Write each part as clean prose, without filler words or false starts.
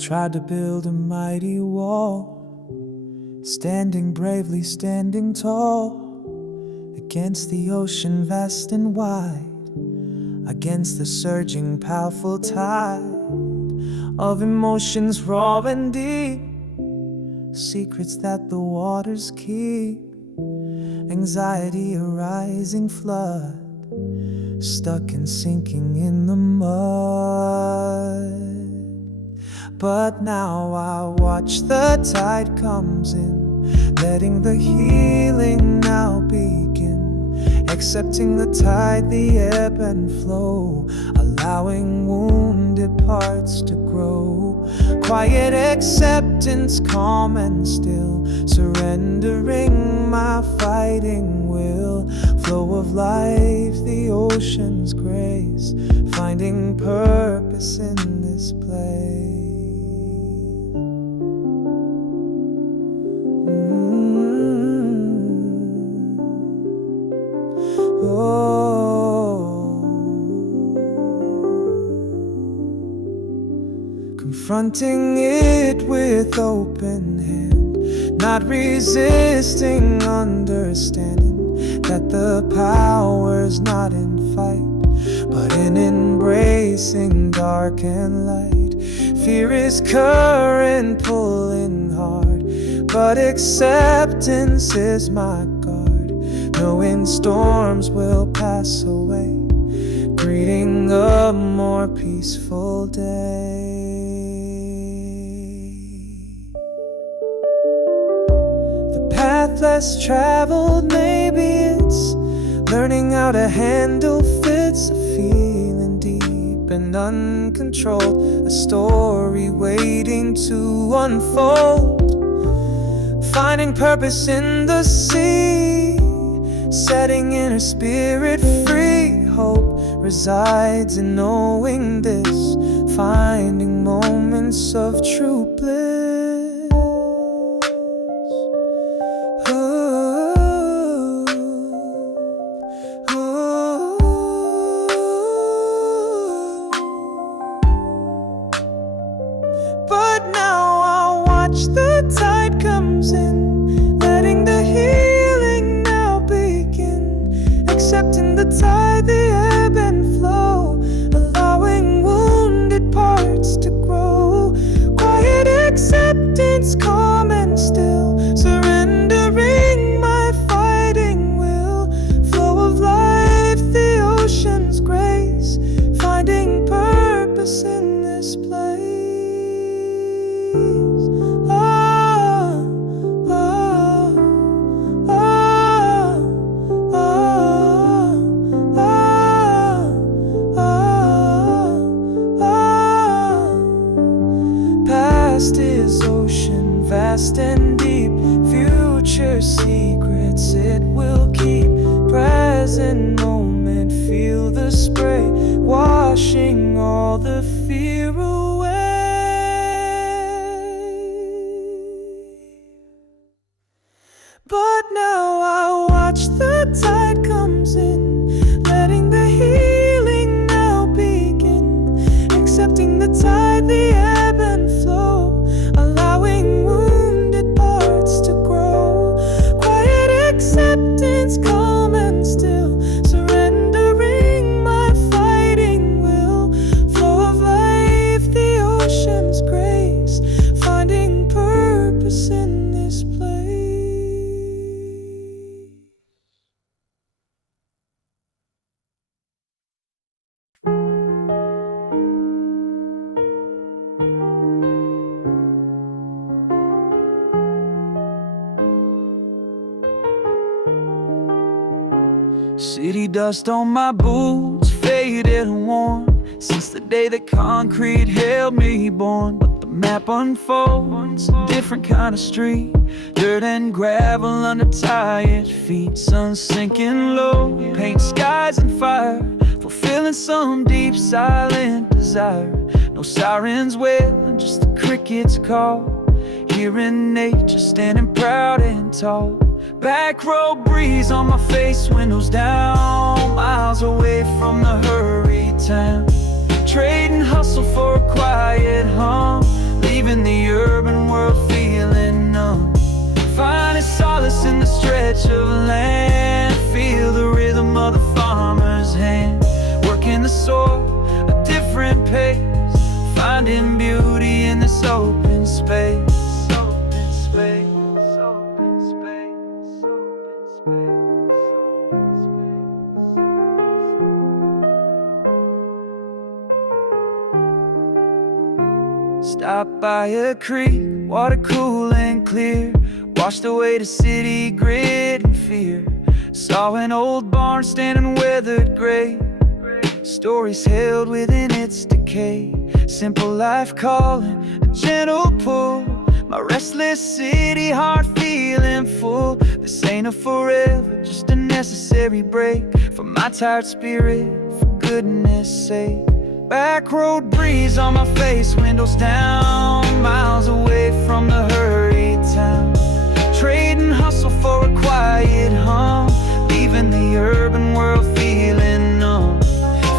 tried to build a mighty wall, standing bravely, standing tall, against the ocean vast and wide, against the surging powerful tide of emotions raw and deep, secrets that the waters keep, anxiety a rising flood, stuck and sinking in the mud. But now I watch the tide comes in, letting the healing now begin, accepting the tide, the ebb and flow, allowing wounded parts to grow. Quiet acceptance, calm and still, surrendering my fighting will. Flow of life, the ocean's grace, finding purpose in this place. Confronting it with open hand, not resisting, understanding that the power's not in fight, but in embracing dark and light. Fear is current pulling hard, but acceptance is my guard, knowing storms will pass away, greeting a more peaceful day. Path less traveled, maybe it's learning how to handle fits of feeling deep and uncontrolled, a story waiting to unfold, finding purpose in the sea, setting inner spirit free. Hope resides in knowing this, finding moments of true bliss. The tide comes in, letting the healing now begin, accepting the tide, the ebb and flow, allowing wounded parts to grow. Quiet acceptance, calm and still, surrendering my fighting will. Flow of life, the ocean's grace, finding purpose in this place. Past is ocean, vast and deep, future secrets it will keep. Present moment, feel the spray, washing all the fear away. But now I watch the tide comes in, letting the healing now begin, accepting the tide, the ebb and flow, allowing wounded parts to grow. Quiet acceptance, calm and still, surrendering my fighting will. Flow of life, the ocean's grace, finding purpose in this place. City dust on my boots, faded and worn, since the day that concrete held me born. But the map unfolds, different kind of street, dirt and gravel under tired feet. Sun sinking low, paint skies and fire, fulfilling some deep silent desire. No sirens wailing, just the crickets call, hearing nature standing proud and tall. Back row breeze on my face, windows down, miles away from the hurried town. Trading hustle for a quiet hum, leaving the urban world feeling numb. Finding solace in the stretch of land, feel the rhythm of the farmer's hand, working the soil, a different pace, finding beauty in this open space. Open space, open space, open space. Stop by a creek, water cool and clear, washed away the city grit and fear. Saw an old barn standing weathered gray, stories held within its decay. Simple life calling, a gentle pull, my restless city heart feeling full. This ain't a forever, just a necessary break for my tired spirit, for goodness sake. Back road breeze on my face, windows down, miles away from the hurried town. Trading hustle for a quiet hum, leaving the urban world feeling numb.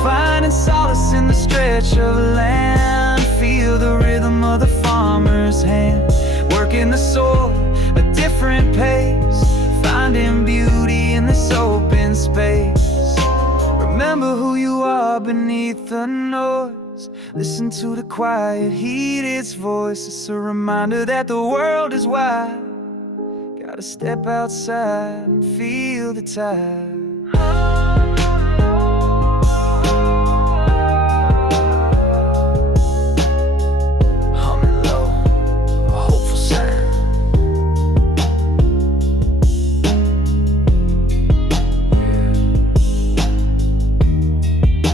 Finding solace in the stretch of land, feel the rhythm of the farmer's hand, working the soil, a different pace, finding beauty in this open space. Remember who you are beneath the noise, listen to the quiet, heed its voice. It's a reminder that the world is wide, gotta step outside and feel the tide.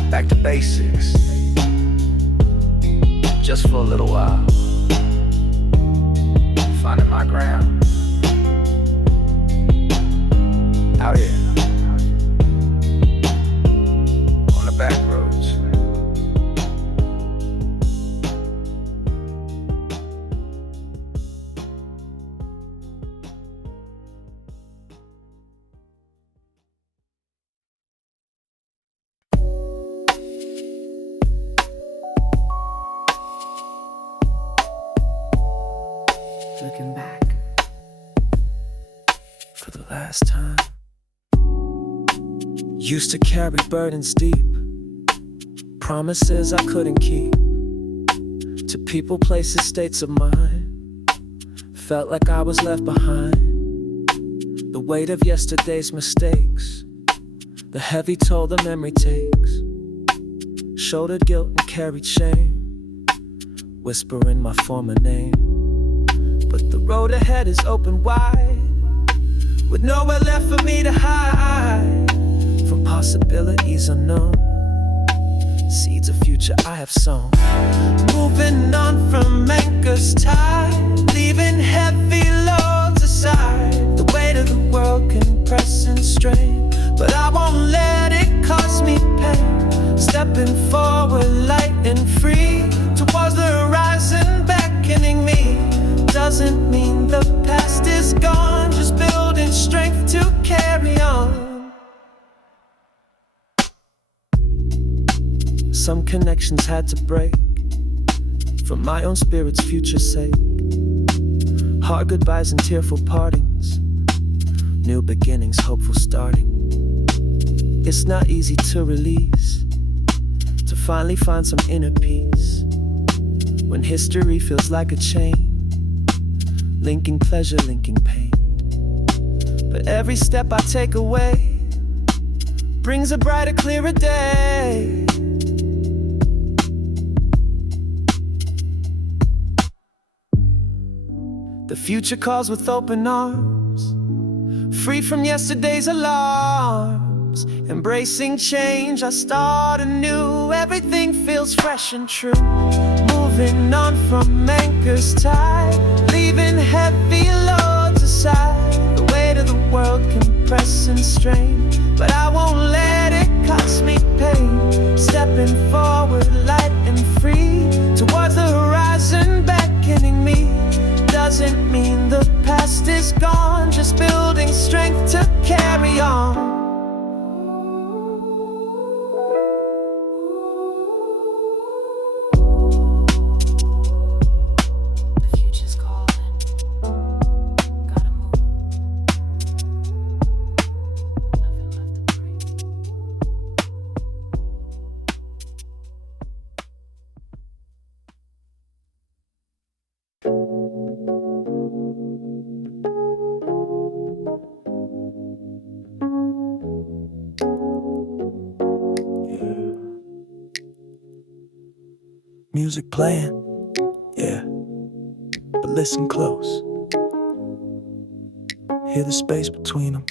Back to basics, just for a little while, finding my ground, out here, on the back roads. Looking back for the last time. Used to carry burdens deep, promises I couldn't keep, to people, places, states of mind. Felt like I was left behind. The weight of yesterday's mistakes, the heavy toll the memory takes. Shouldered guilt and carried shame, whispering my former name. But the road ahead is open wide, with nowhere left for me to hide from possibilities unknown, seeds of future I have sown. Moving on from anchors tied, leaving heavy loads aside. The weight of the world can press and strain, but I won't let it cause me pain. Stepping forward light and free, towards the horizon beckoning me. Doesn't mean the past is gone, just building strength to carry on. Some connections had to break, for my own spirit's future's sake. Hard goodbyes and tearful partings, new beginnings, hopeful starting. It's not easy to release, to finally find some inner peace, when history feels like a chain, linking pleasure, linking pain. But every step I take away brings a brighter, clearer day. The future calls with open arms, free from yesterday's alarms. Embracing change, I start anew. Everything feels fresh and true. Moving on from anchors tied, leaving heavy loads aside. The weight of the world can press and strain, but I won't let it cost me pain. Stepping forward light and free, towards the horizon beckoning me. Doesn't mean the past is gone, just building strength to carry on. Music playing, yeah, but listen close. Hear the space between them,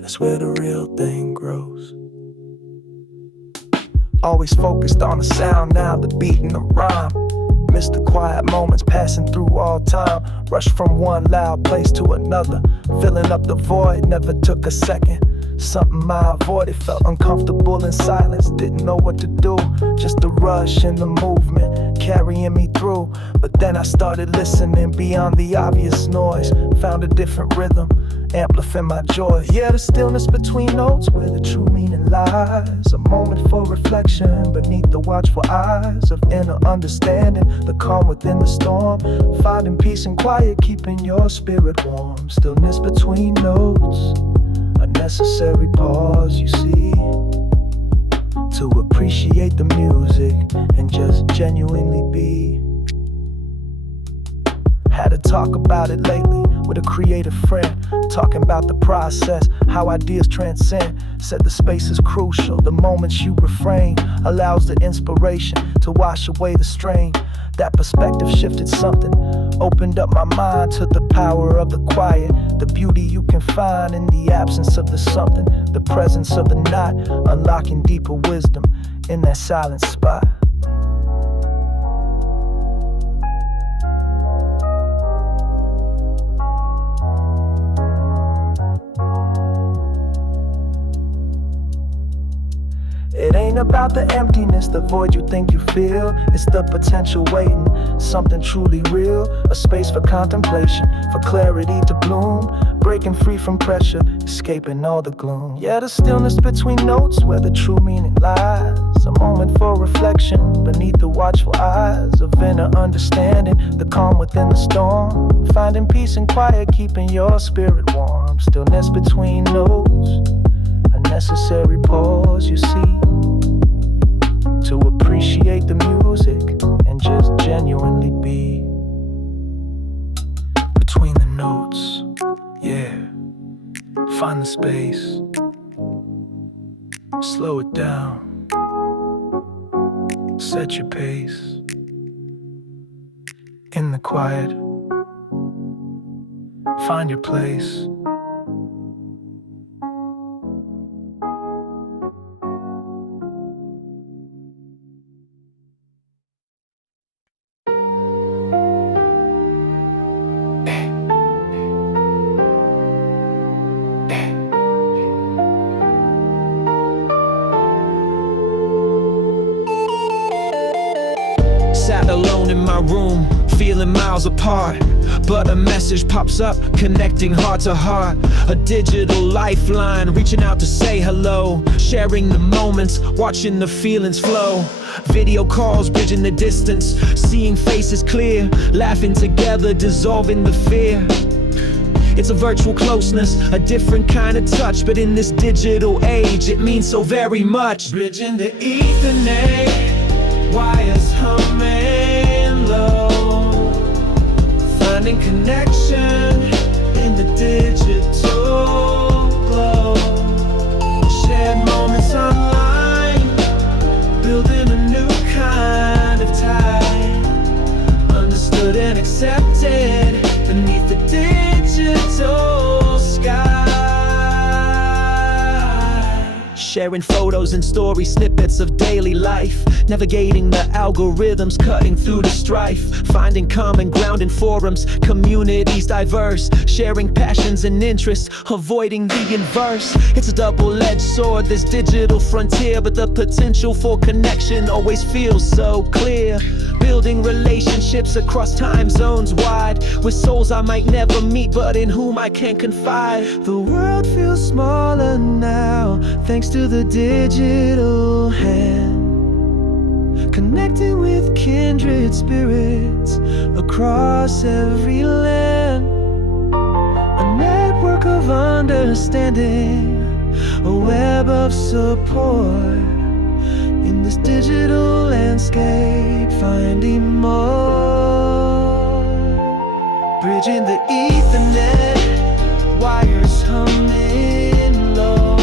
that's where the real thing grows. Always focused on the sound, now the beat and the rhyme. Miss the quiet moments passing through all time. Rush from one loud place to another, filling up the void, never took a second. Something I avoided, felt uncomfortable in silence, didn't know what to do. Just the rush and the movement carrying me through. But then I started listening beyond the obvious noise, found a different rhythm, amplifying my joy. Yeah, the stillness between notes where the true meaning lies. A moment for reflection beneath the watchful eyes of inner understanding, the calm within the storm. Finding peace and quiet, keeping your spirit warm. Stillness between notes, a necessary pause, you see, to appreciate the music and just genuinely be. Had to talk about it lately with a creative friend, talking about the process, how ideas transcend. Said the space is crucial, the moments you refrain allows the inspiration to wash away the strain. That perspective shifted something, opened up my mind to the power of the quiet, the beauty you can find in the absence of the something, the presence of the not, unlocking deeper wisdom in that silent spot. It ain't about the emptiness, the void you think you feel. It's the potential waiting, something truly real. A space for contemplation, for clarity to bloom. Breaking free from pressure, escaping all the gloom. Yeah, the stillness between notes where the true meaning lies. A moment for reflection beneath the watchful eyes of inner understanding, the calm within the storm. Finding peace and quiet, keeping your spirit warm. Stillness between notes, a necessary pause, you see, to appreciate the music and just genuinely be. Between the notes, yeah, find the space, slow it down, set your pace. In the quiet, find your place. Sat alone in my room, feeling miles apart, but a message pops up, connecting heart to heart. A digital lifeline, reaching out to say hello, sharing the moments, watching the feelings flow. Video calls, bridging the distance, seeing faces clear, laughing together, dissolving the fear. It's a virtual closeness, a different kind of touch, but in this digital age, it means so very much. Bridging the Ethernet, wires humming low, finding connection in the digital glow. Shared moments online, building a new kind of tie, understood and accepted beneath the digital sky. Sharing photos and story snippets of daily life, navigating the algorithms, cutting through the strife, finding common ground in forums, communities diverse, sharing passions and interests, avoiding the inverse. It's a double-edged sword, this digital frontier, but the potential for connection always feels so clear. Building relationships across time zones wide, with souls I might never meet, but in whom I can confide. The world feels smaller now, thanks to the digital hand, connecting with kindred spirits across every land. A network of understanding, a web of support. In this digital landscape, finding more. Bridging the Ethernet, wires humming low,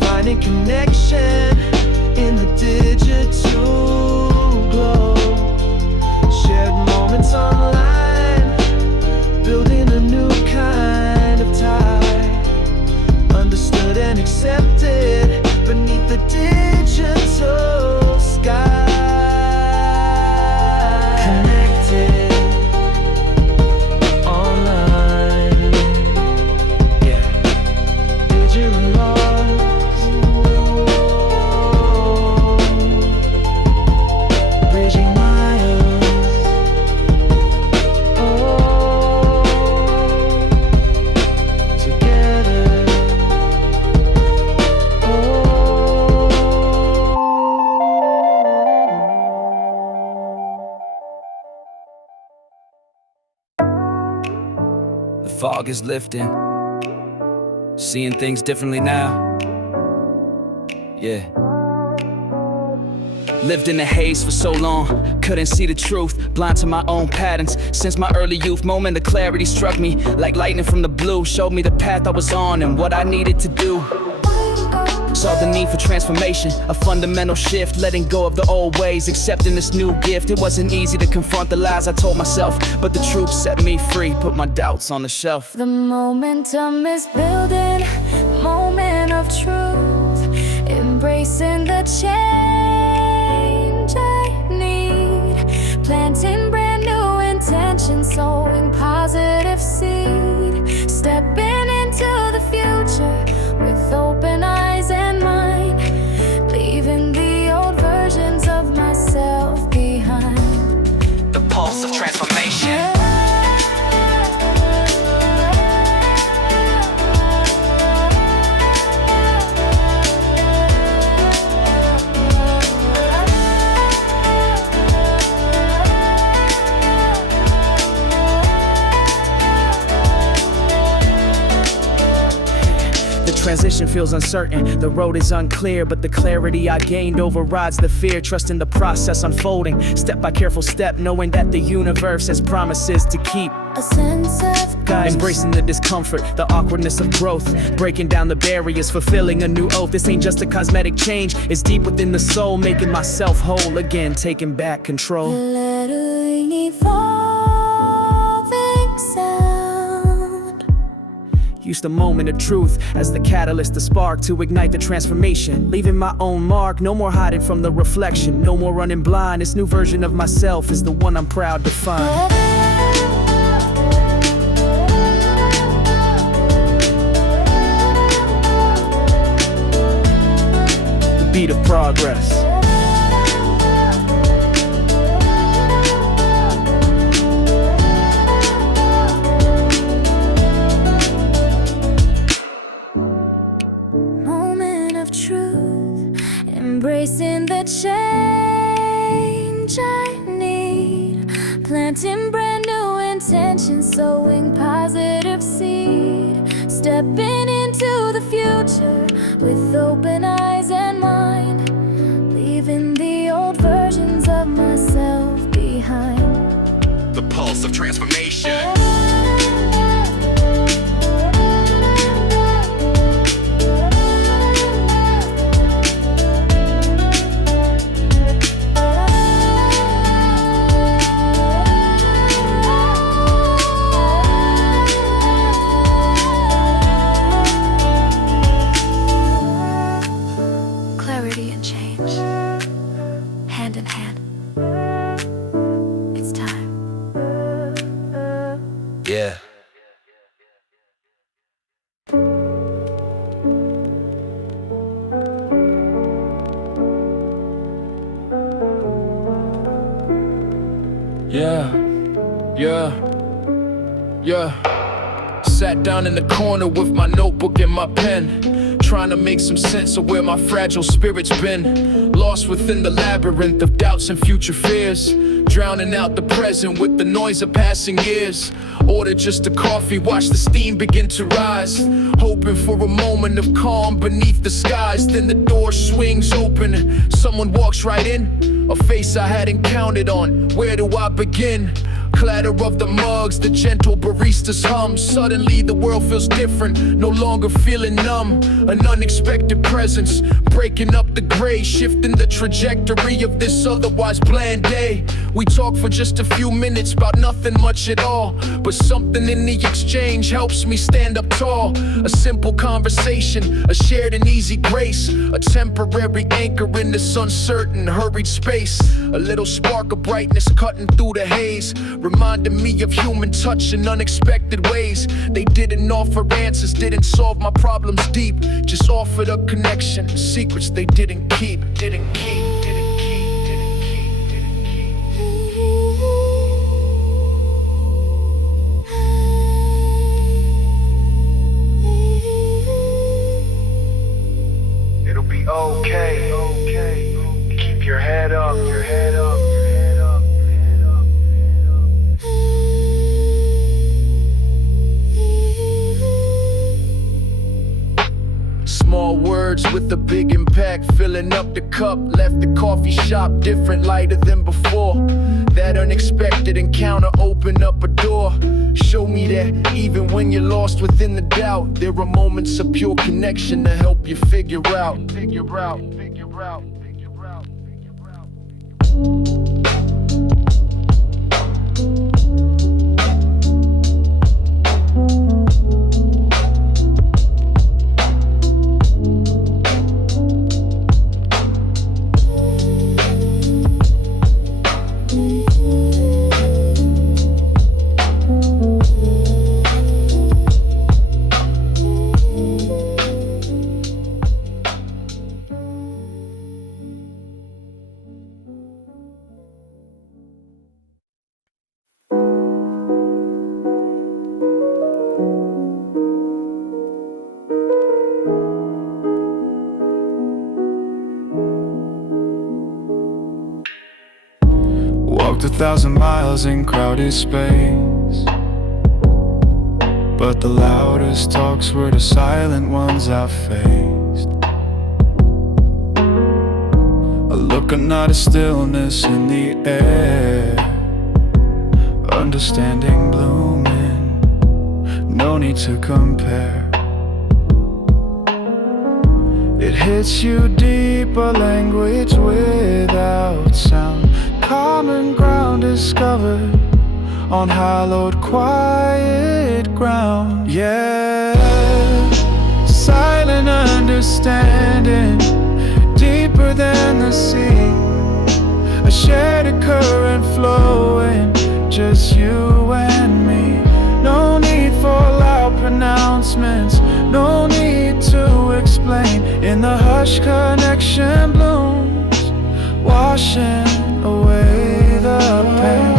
finding connection in the digital fog is lifting, seeing things differently now. Yeah. Lived in the haze for so long, couldn't see the truth, blind to my own patterns. Since my early youth, moment of clarity struck me like lightning from the blue, showed me the path I was on and what I needed to do. Saw the need for transformation, a fundamental shift, letting go of the old ways, accepting this new gift. It wasn't easy to confront the lies I told myself, but the truth set me free, put my doubts on the shelf. The momentum is building, moment of truth, embracing the change I need, planting brand new intentions, sowing positive seed, stepping into the future with open eyes and mind, leaving the old versions of myself behind. The pulse of transformation. Transition feels uncertain, the road is unclear, but the clarity I gained overrides the fear, trusting the process unfolding, step by careful step, knowing that the universe has promises to keep. A sense of guidance. Embracing the discomfort, the awkwardness of growth, breaking down the barriers, fulfilling a new oath. This ain't just a cosmetic change, it's deep within the soul, making myself whole again, taking back control. Lettering evolving sound. Used the moment of truth as the catalyst, the spark to ignite the transformation, leaving my own mark, no more hiding from the reflection, no more running blind. This new version of myself is the one I'm proud to find. The beat of progress. Embracing the change I need, planting brand new intentions, sowing positive seed, stepping into the future with open eyes and mind, leaving the old versions of myself behind. The pulse of transformation. Clarity and change, hand in hand. It's time. Yeah. Yeah. Sat down in the corner with my notebook and my pen, trying to make some sense of where my fragile spirit's been. Lost within the labyrinth of doubts and future fears, drowning out the present with the noise of passing years. Ordered just a coffee, watch the steam begin to rise, hoping for a moment of calm beneath the skies. Then the door swings open, someone walks right in, a face I hadn't counted on. Where do I begin? Clatter of the mugs, the gentle barista's hum. Suddenly the world feels different, no longer feeling numb. An unexpected presence, breaking up the gray, shifting the trajectory of this otherwise bland day. We talk for just a few minutes about nothing much at all, but something in the exchange helps me stand up tall. A simple conversation, a shared and easy grace, a temporary anchor in this uncertain, hurried space. A little spark of brightness cutting through the haze, reminding me of human touch in unexpected ways. They didn't offer answers, didn't solve my problems deep, just offered a connection, secrets they didn't keep. It'll be okay. Keep your head up. with a big impact. Filling up the cup, left the coffee shop different, lighter than before. That unexpected encounter opened up a door. Show me that even when you're lost within the doubt, there are moments of pure connection to help you figure out. Walked 1,000 miles in crowded space, but the loudest talks were the silent ones I faced. A look of not a stillness in the air, understanding blooming, no need to compare. It hits you deep, a language without sound, common ground discovered on hallowed quiet ground. Yeah, silent understanding, deeper than the sea, a shared current flowing, just you and me. No need for loud pronouncements, no need to explain. In the hush, connection blooms, washing away the pain.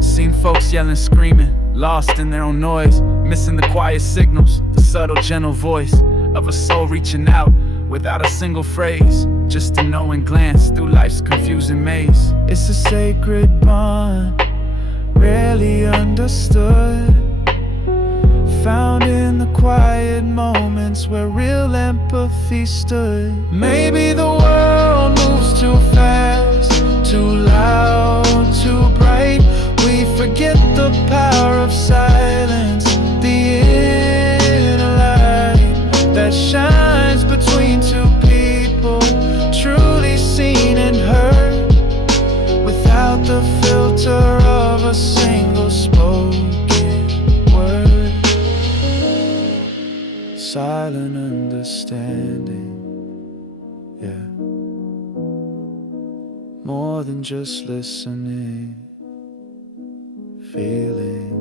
Seen folks yelling, screaming, lost in their own noise, missing the quiet signals, the subtle, gentle voice of a soul reaching out without a single phrase, just a knowing glance through life's confusing maze. It's a sacred bond, rarely understood, found in the quiet moments where real empathy stood. Maybe the world moves too fast, too loud, too bright. We forget the power of silence, the inner light that shines between two people, truly seen and heard, without the filter of a single spoken word. Silent understanding, yeah, more than just listening, feeling.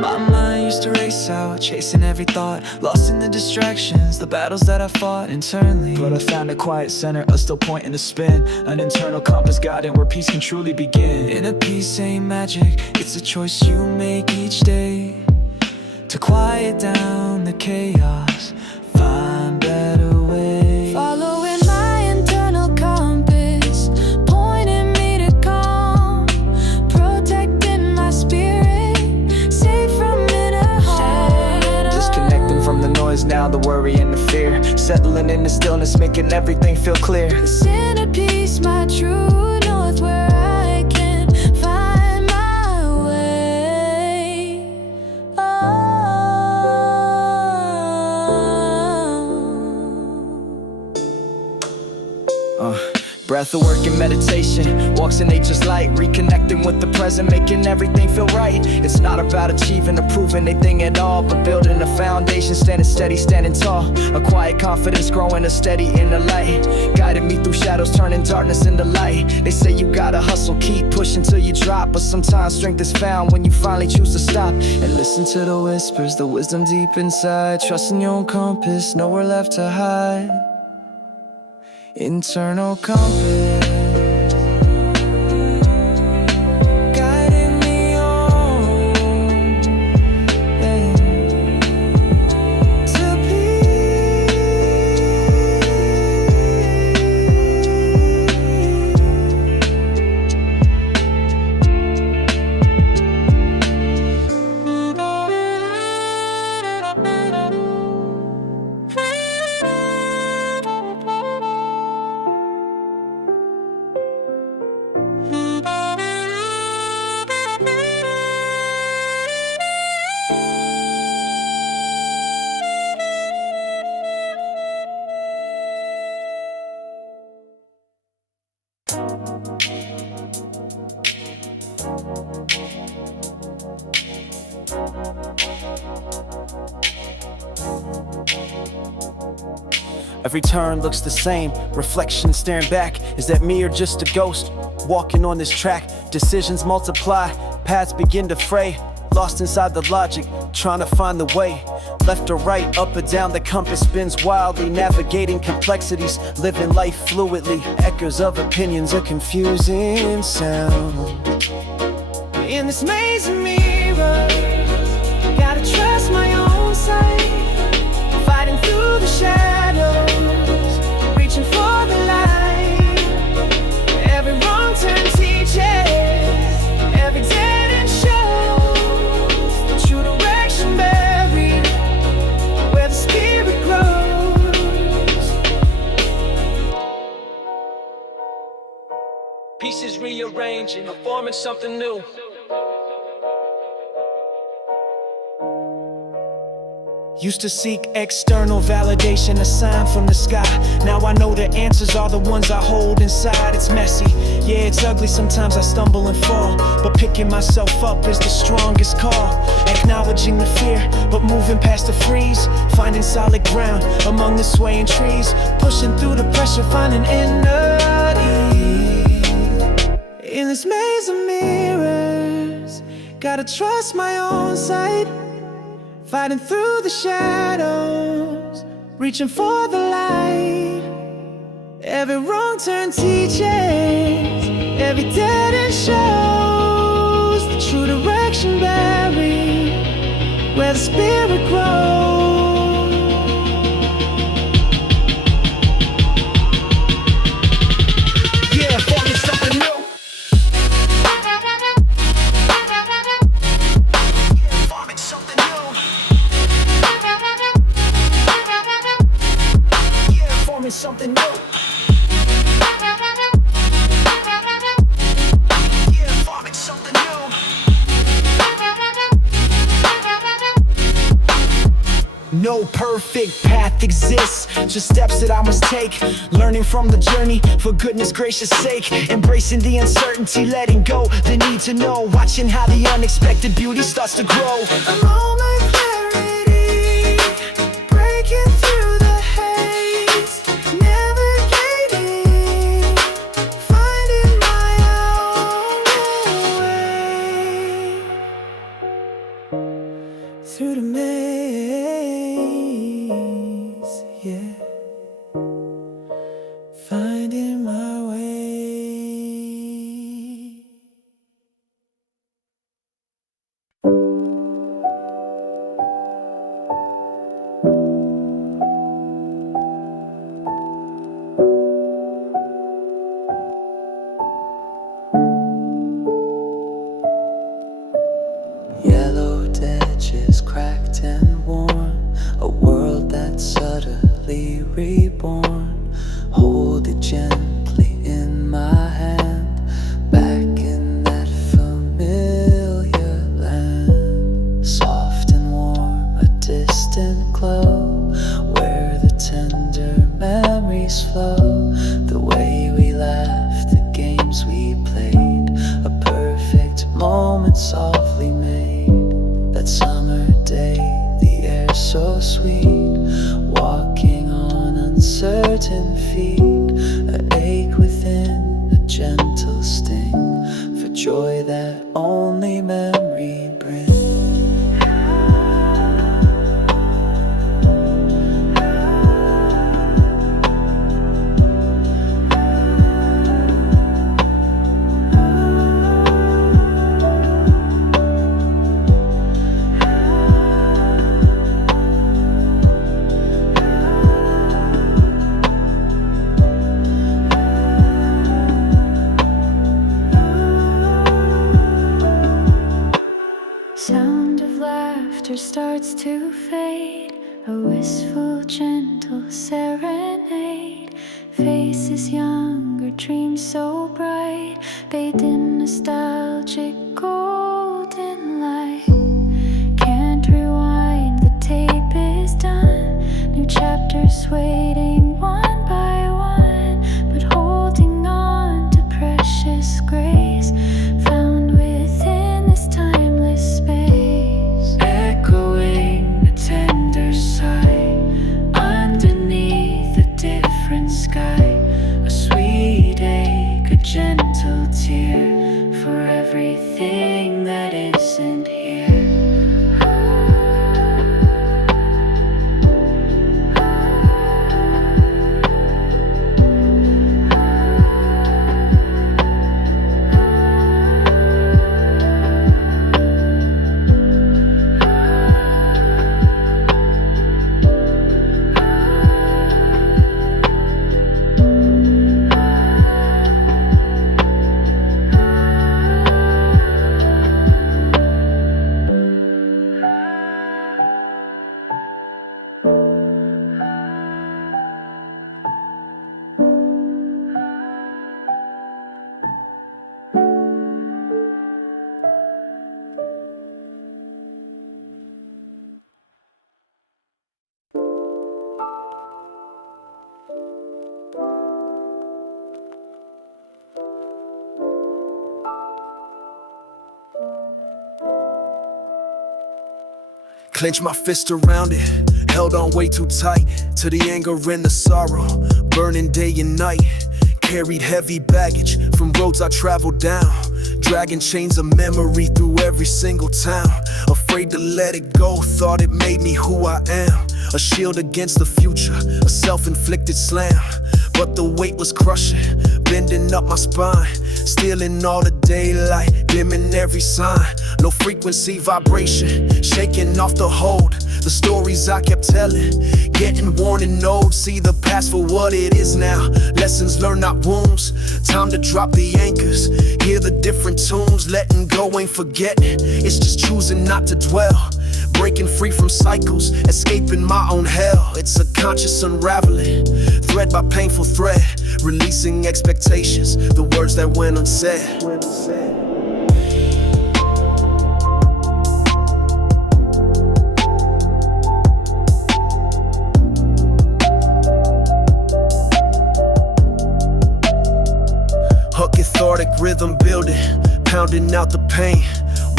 My mind used to race out, chasing every thought, lost in the distractions, the battles that I fought internally. But I found a quiet center, a still point in the spin, an internal compass guiding where peace can truly begin. Inner peace ain't magic, it's a choice you make each day, to quiet down the chaos, find better ways. Following my internal compass, pointing me to calm, protecting my spirit, safe from inner harm. Disconnecting from the noise now, the worry and the fear, settling in the stillness, making everything feel clear. This inner peace, my true north, where I can find my way. Breath of work and meditation, walks in nature's light, reconnecting with the present, making everything feel right. It's not about achieving or proving anything at all, but building a foundation, standing steady, standing tall. A quiet confidence growing a steady inner light, guiding me through shadows, turning darkness into light. They say you gotta hustle, keep pushing till you drop, but sometimes strength is found when you finally choose to stop and listen to the whispers, the wisdom deep inside. Trusting your own compass, nowhere left to hide. Internal compass, guiding me on, to peace. Every turn looks the same, reflection staring back. Is that me or just a ghost walking on this track? Decisions multiply, paths begin to fray. Lost inside the logic, trying to find the way. Left or right, up or down, the compass spins wildly, navigating complexities, living life fluidly. Echoes of opinions, a confusing sound. In this maze of mirrors, gotta trust my own sight. Fighting through the shadows, reaching for the light. Every wrong turn teaches, every dead end shows the true direction buried where the spirit grows. Pieces rearranging, forming something new. Used to seek external validation, a sign from the sky. Now I know the answers are the ones I hold inside. It's messy, yeah, it's ugly, sometimes I stumble and fall, but picking myself up is the strongest call. Acknowledging the fear, but moving past the freeze. Finding solid ground among the swaying trees. Pushing through the pressure, finding inner ease. In this maze of mirrors, gotta trust my own sight. Fighting through the shadows, reaching for the light. Every wrong turn teaches, every dead end shows the true direction buried where the spirit grows. Yeah, finding something new. Something new. Yeah, forming something new. No perfect path exists, just steps that I must take. Learning from the journey, for goodness gracious sake. Embracing the uncertainty, letting go the need to know. Watching how the unexpected beauty starts to grow. A moment clarity, breaking through the haze. Navigating, finding my own way through the maze, yeah. Finding my way. Yellowed edges cracked and worn, a world that's subtly reborn. Hold it gently in my hand, back in that familiar land. Soft and warm, a distant glow, where the tender memories flow. The way we laughed walking on uncertain feet, an ache within, a gentle sting for joy that only memory brings. Sound of laughter starts to fade, a wistful, gentle serenade. Faces younger, dreams so bright, bathed in nostalgic golden light. Can't rewind, the tape is done. New chapters waiting one by one, but holding on to precious grace found within this timeless space. Echoing the tender sigh underneath a different sky, a sweet ache, a gentle tear for everything that isn't here. Clench my fist around it, held on way too tight to the anger and the sorrow, burning day and night. Carried heavy baggage from roads I traveled down, dragging chains of memory through every single town. Afraid to let it go, thought it made me who I am. A shield against the future, a self-inflicted slam. But the weight was crushing, bending up my spine, stealing all the daylight, dimming every sign. Low frequency vibration, shaking off the hold. The stories I kept telling, getting worn and old. See the past for what it is now, lessons learned, not wounds. Time to drop the anchors, hear the different tunes. Letting go ain't forgetting, it's just choosing not to dwell. Breaking free from cycles, escaping my own hell. It's a conscious unraveling, thread by painful thread. Releasing expectations, the words that went unsaid. A cathartic rhythm building, pounding out the pain,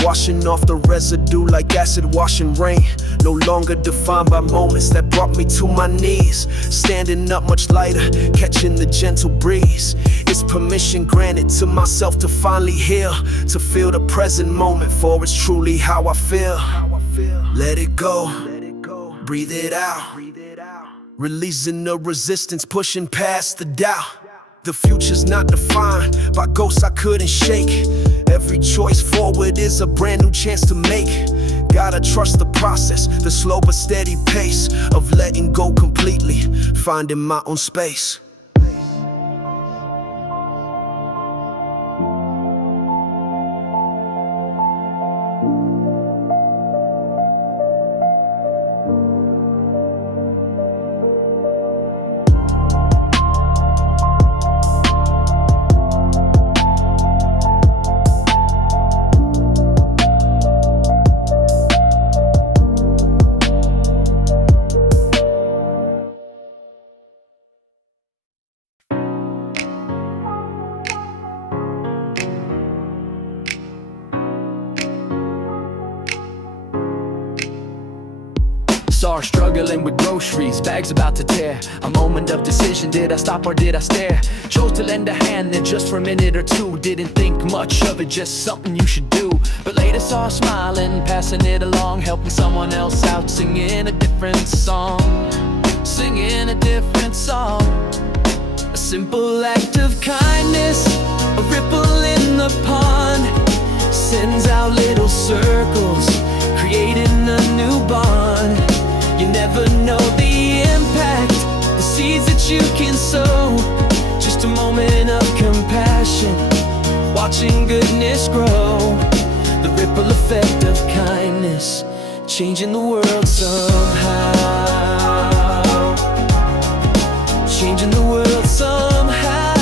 washing off the residue like acid washing rain. No longer defined by moments that brought me to my knees. Standing up much lighter, catching the gentle breeze. It's permission granted to myself to finally heal, to feel the present moment, for it's truly how I feel. Let it go, breathe it out, releasing the resistance, pushing past the doubt. The future's not defined by ghosts I couldn't shake. Every choice forward is a brand new chance to make. Gotta trust the process, the slow but steady pace of letting go completely, finding my own space. car, struggling with groceries, bags about to tear. A moment of decision, did I stop or did I stare? Chose to lend a hand, then just for a minute or two. Didn't think much of it, just something you should do. But later saw her smiling, passing it along, helping someone else out, singing a different song. Singing a different song. A simple act of kindness, a ripple in the pond, sends out little circles, creating a new bond. You never know the impact, the seeds that you can sow. Just a moment of compassion, watching goodness grow. The ripple effect of kindness, changing the world somehow. Changing the world somehow.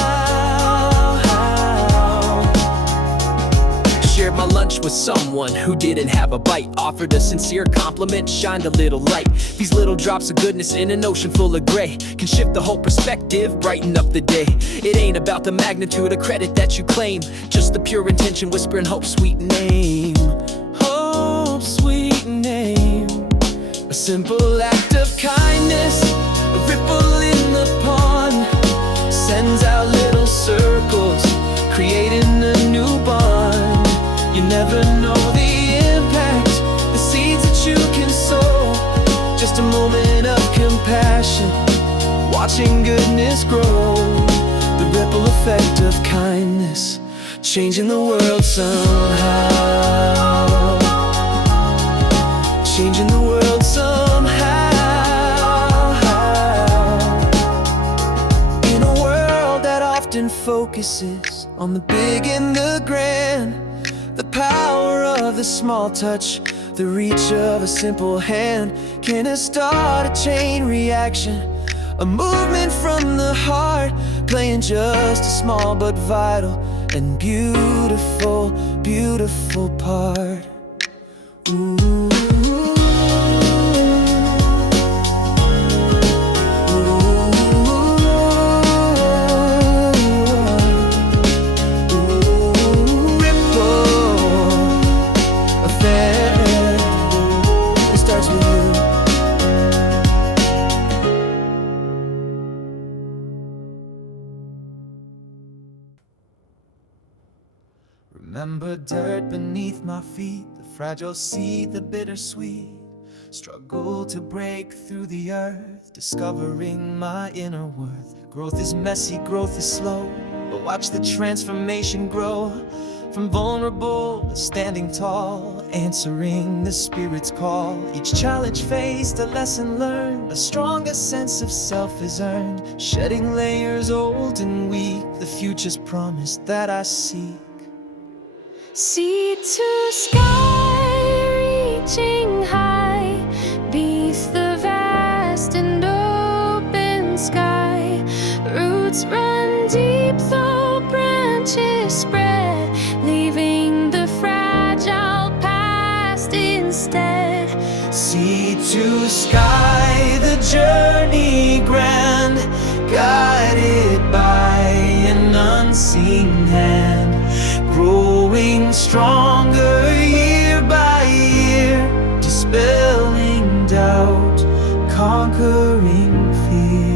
Shared my lunch with someone who didn't have a bite, offered a sincere compliment, shined a little light. These little drops of goodness in an ocean full of gray can shift the whole perspective, brighten up the day. It ain't about the magnitude of credit that you claim, just the pure intention whispering hope's sweet name. Hope's sweet name. A simple act of kindness, a ripple in the pond, sends out little circles, creating a new bond. You never know the impact, the seeds that you can sow. Just a moment of compassion, watching goodness grow. The ripple effect of kindness, changing the world somehow. Changing the world somehow. In a world that often focuses on the big and the grand, the power of the small touch, the reach of a simple hand can start a chain reaction, a movement from the heart, playing just a small but vital and beautiful, beautiful part. Ooh. Remember dirt beneath my feet, the fragile seed, the bittersweet. Struggle to break through the earth, discovering my inner worth. Growth is messy, growth is slow, but watch the transformation grow. From vulnerable to standing tall, answering the Spirit's call. Each challenge faced, a lesson learned, a stronger sense of self is earned. Shedding layers old and weak, the future's promise that I seek. Sea to sky, reaching high, beneath the vast and open sky. Roots run deep, though branches spread, leaving the fragile past instead. Sea to sky, the journey grand, guided by an unseen hand. Growing stronger year by year, dispelling doubt, conquering fear.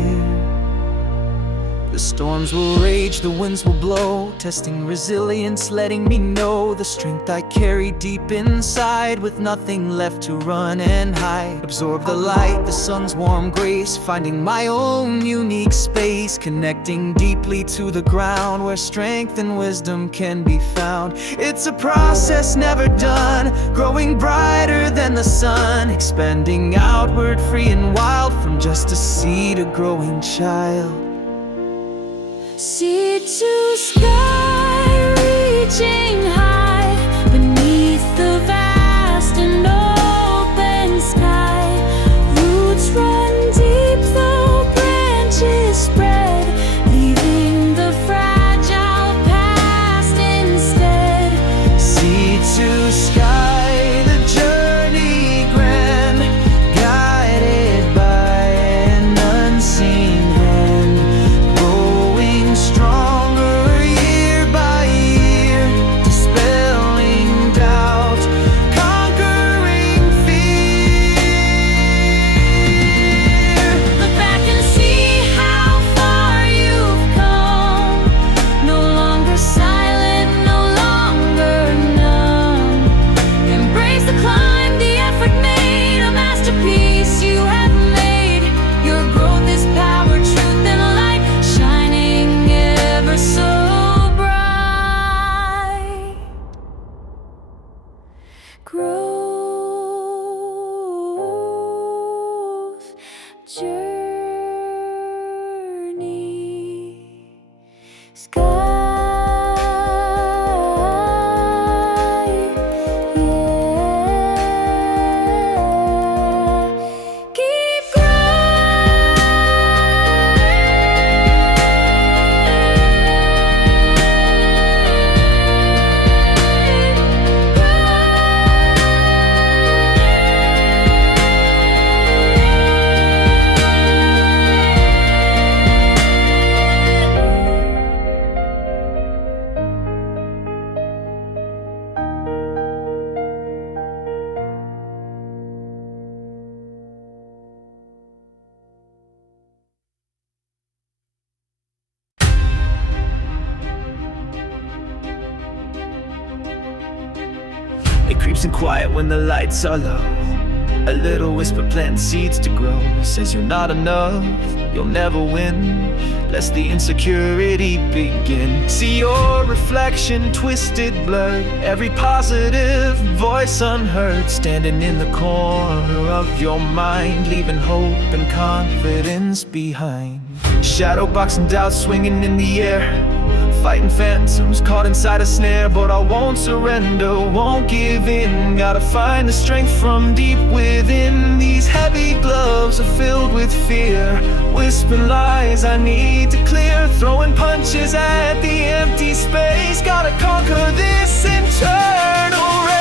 The storms will rage, the winds will blow, testing resilience, letting me know the strength I carry deep inside, with nothing left to run and hide. Absorb the light, the sun's warm grace, finding my own unique space, connecting deeply to the ground where strength and wisdom can be found. It's a process never done, growing brighter than the sun, expanding outward, free and wild, from just a seed, a growing child. Sea to sky, reaching high, beneath the vast and open sky. Roots run deep, though branches spread, leaving the fragile past instead. Sea to sky, the journey grand, guided by an unseen hand. Growing stronger year by year, It creeps in quiet when the lights are low. A little whisper planting seeds to grow. Says you're not enough, you'll never win, lest the insecurity begin. See your reflection twisted, blurred, every positive voice unheard, standing in the corner of your mind, leaving hope and confidence behind. Shadow boxing doubt swinging in the air, fighting phantoms caught inside a snare. But I won't surrender, won't give in. Gotta find the strength from deep within. These heavy gloves are filled with fear, whispering lies I need to clear, throwing punches at the empty space. Gotta conquer this internal race.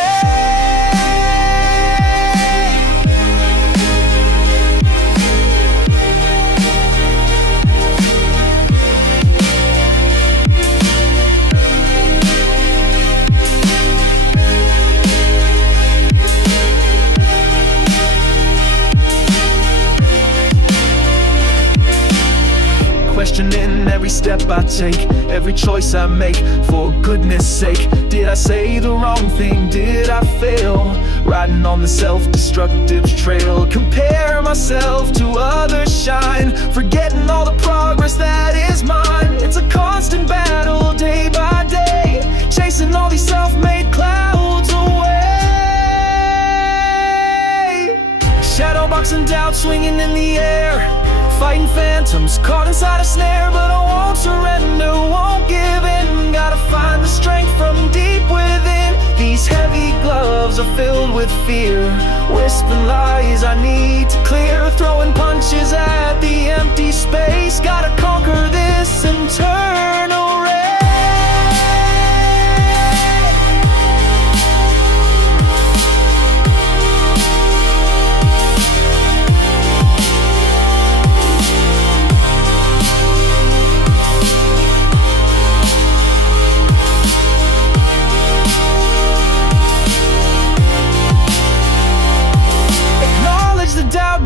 Questioning every step I take, every choice I make, for goodness sake. Did I say the wrong thing? Did I fail? Riding on the self-destructive trail, compare myself to others' shine, forgetting all the progress that is mine. It's a constant battle day by day, chasing all these self-made clouds away. Shadow boxing doubt swinging in the air, fighting phantoms caught inside a snare. But I won't surrender, won't give in. Gotta find the strength from deep within. These heavy gloves are filled with fear, whispering lies I need to clear, throwing punches at the empty space. Gotta conquer this internal race.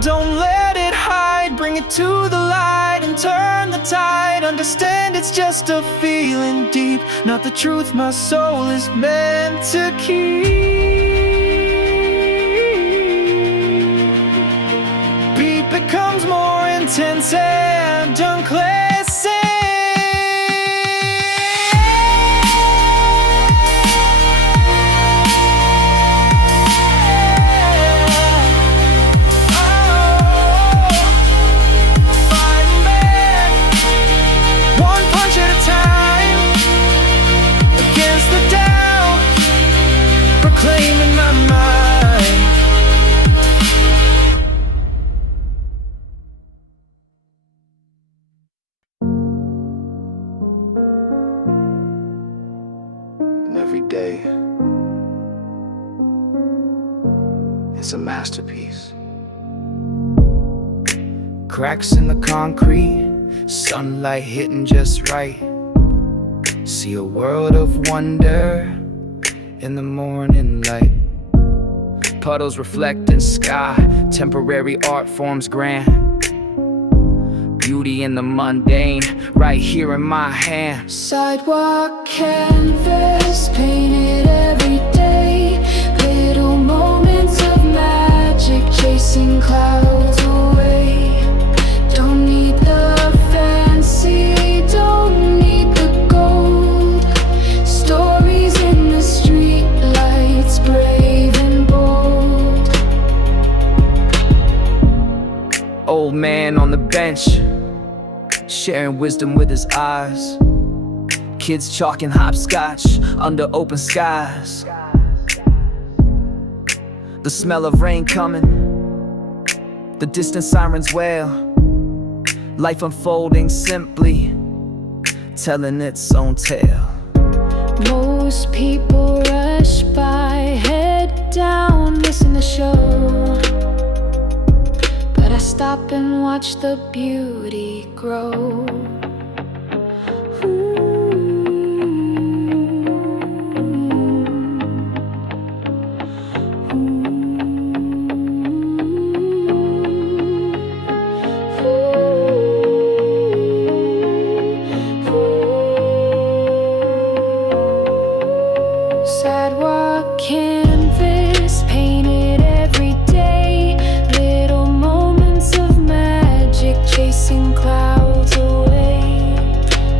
Don't let it hide, bring it to the light and turn the tide. Understand it's just a feeling deep, not the truth my soul is meant to keep. Beat becomes more intense and unclear. Claiming my mind. And every day is a masterpiece. Cracks in the concrete, sunlight hitting just right. See a world of wonder in the morning light. Puddles reflecting sky, temporary art forms grand. Beauty in the mundane, right here in my hand. Sidewalk canvas painted every day, little moments of magic chasing clouds away. Don't need the fancy, don't need the gold. Stories in the street lights, brave and bold. Old man on the bench, sharing wisdom with his eyes. Kids chalking hopscotch under open skies. The smell of rain coming, the distant sirens wail. Life unfolding simply, telling its own tale. Most people rush by, head down, missing the show. But I stop and watch the beauty grow. Sidewalk canvas painted every day. Little moments of magic chasing clouds away.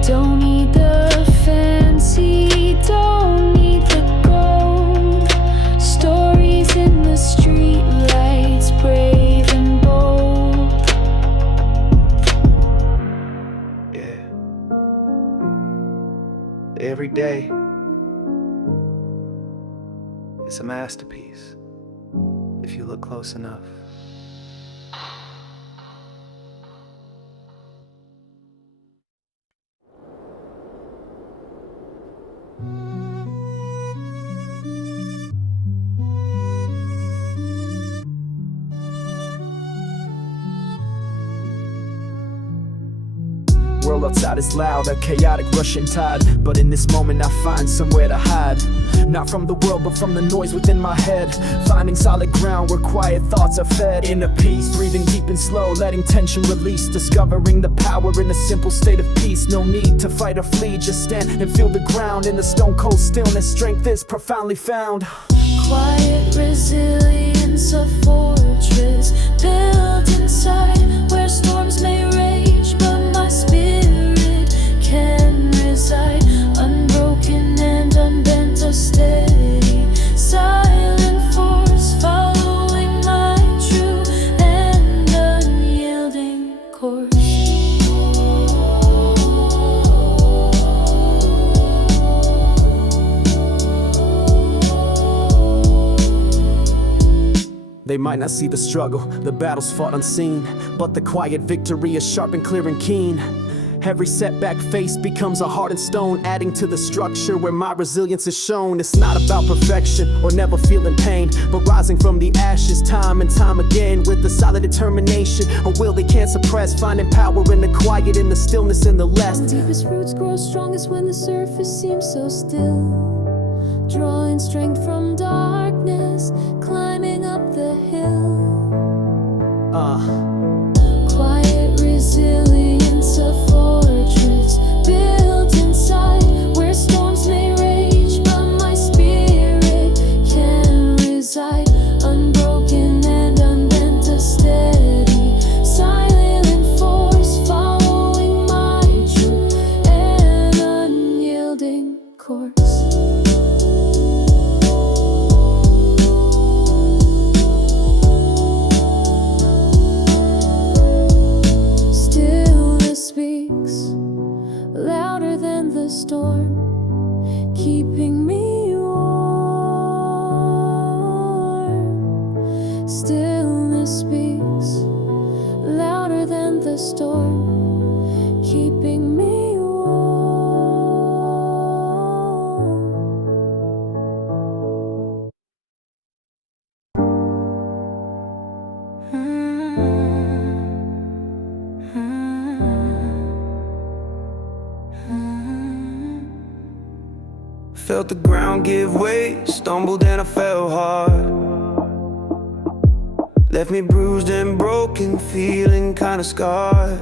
Don't need the fancy, don't need the gold. Stories in the street lights, brave and bold. Yeah. Every day, it's a masterpiece, if you look close enough. World outside is loud, a chaotic rushing tide. But in this moment I find somewhere to hide. Not from the world, but from the noise within my head. Finding solid ground where quiet thoughts are fed. Inner peace, breathing deep and slow, letting tension release. Discovering the power in a simple state of peace. No need to fight or flee, just stand and feel the ground. In the stone cold stillness, strength is profoundly found. Quiet resilience, a fortress built inside, where storms may rage, but my spirit can reside. Unbroken and unbent, a steady, silent force, following my true and unyielding course. They might not see the struggle, the battles fought unseen, but the quiet victory is sharp and clear and keen. Every setback faced becomes a hardened stone, adding to the structure where my resilience is shown. It's not about perfection or never feeling pain, but rising from the ashes time and time again with a solid determination, a will they can't suppress, finding power in the quiet, in the stillness, in the less. The deepest roots grow strongest when the surface seems so still, drawing strength from darkness, climbing up the hill. Quiet resilience, a fortress built inside, where storms may rage, but my spirit can reside. Unbroken and unbent, a steady, silent force, following my true and unyielding course. Louder than the storm, keeping me warm. Stillness speaks, louder than the storm, keeping me Felt the ground give way, stumbled and I fell hard. Left me bruised and broken, feeling kinda scarred.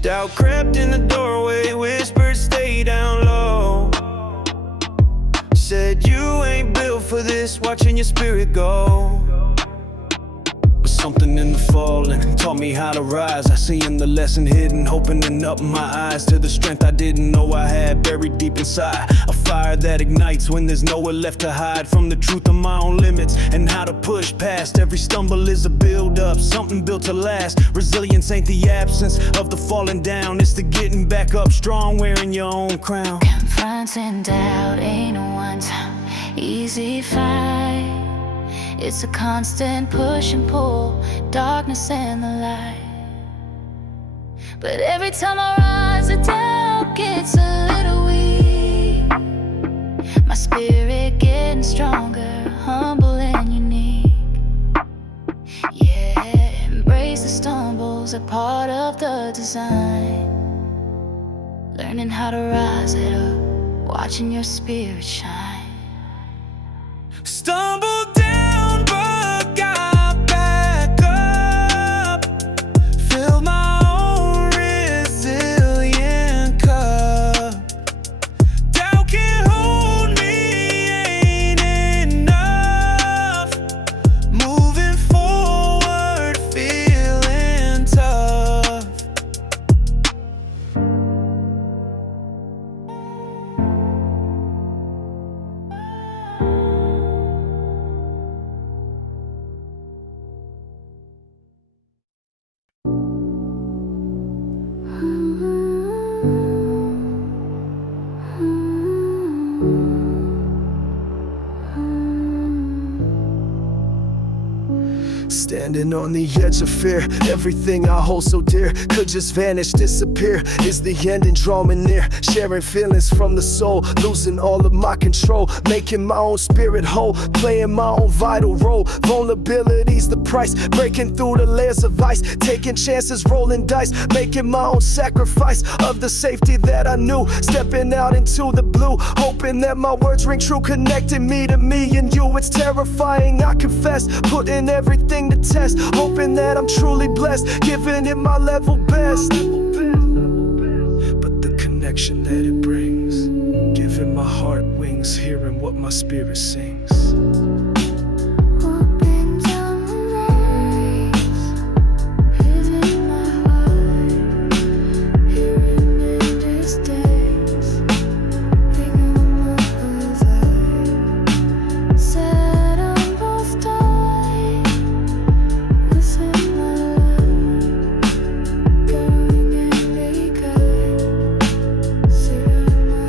Doubt crept in the doorway, whispered stay down low. Said you ain't built for this, watching your spirit go. But something in the falling taught me how to rise. I see in the lesson hidden, opening up my eyes to the strength I didn't know I had buried deep inside. A fire that ignites when there's nowhere left to hide from the truth of my own limits, and how to push past every stumble is a build. hold up, something built to last. Resilience ain't the absence of the falling down, it's the getting back up strong, wearing your own crown. Confronting doubt ain't a one-time easy fight. It's a constant push and pull, darkness and the light. But every time I rise, the doubt gets a little weak. My spirit getting stronger, humble and unique. Yeah, embrace the stumbles, a part of the design. Learning how to rise it up, watching your spirit shine. Stumble down, but got back up. Fill my own resilient cup. Doubt can't hold me, ain't enough. Moving forward, feeling tough. Standing on the edge of fear, everything I hold so dear could just vanish, disappear. Is the ending drawing near? Sharing feelings from the soul, losing all of my control, making my own spirit whole, playing my own vital role. Vulnerability's the price, breaking through the layers of ice, taking chances, rolling dice, making my own sacrifice of the safety that I knew, stepping out into the blue, hoping that my words ring true, connecting me to me and you. It's terrifying, I confess, putting everything to test, hoping that I'm truly blessed, giving it my level best. But the connection that it brings, giving my heart wings, hearing what my spirit sings. Walking down the rise, hitting my heart, hearing in these days, thinking of my life. Said I'm both dying, listen my life, going every guide, see my life.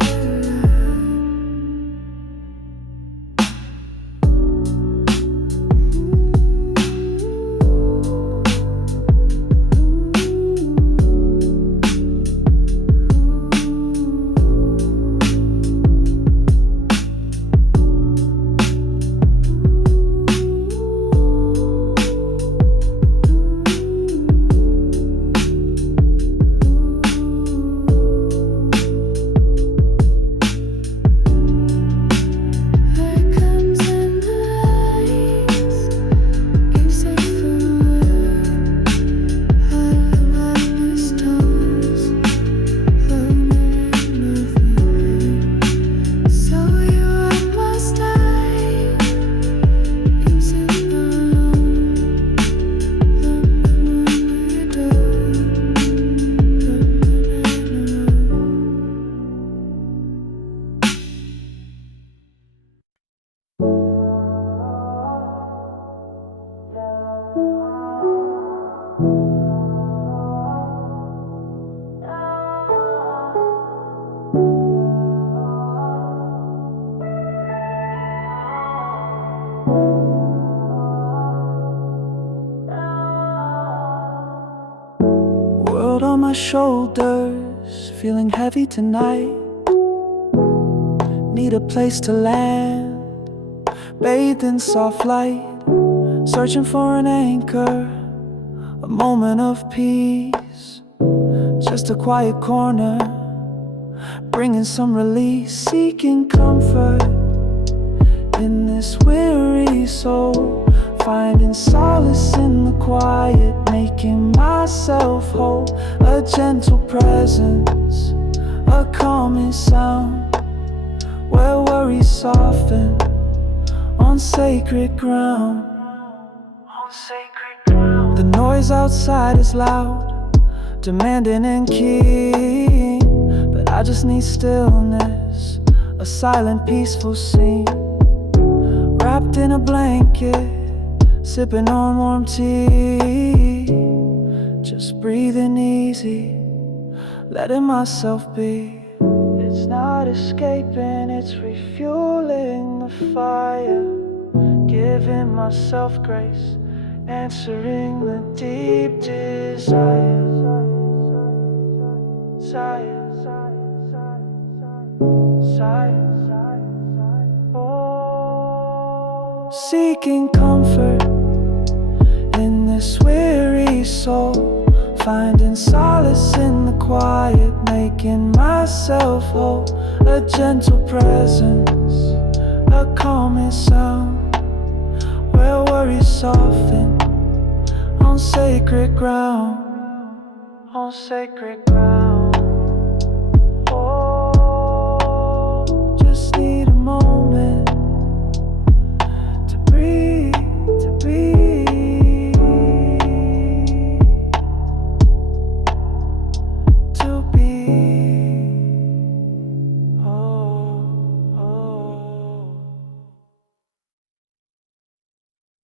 Icons in the lights, keeps it from high lightness stars, floating in the view. So you are my style, keeps it alone, London we adore, World on my shoulders, feeling heavy tonight. Need a place to land, bathed in soft light. Searching for an anchor, a moment of peace. Just a quiet corner, bringing some release. Seeking comfort in this weary soul, finding solace in the quiet, making myself whole. A gentle presence, a calming sound, where worries soften on sacred ground. The noise outside is loud, demanding and keen, but I just need stillness, a silent, peaceful scene. Wrapped in a blanket, sipping on warm tea, just breathing easy, letting myself be. It's not escaping, it's refueling the fire, giving myself grace, answering the deep desire. Seeking comfort in this weary soul, finding solace in the quiet, making myself whole. A gentle presence, a calming sound, where worries soften on sacred ground, on sacred ground.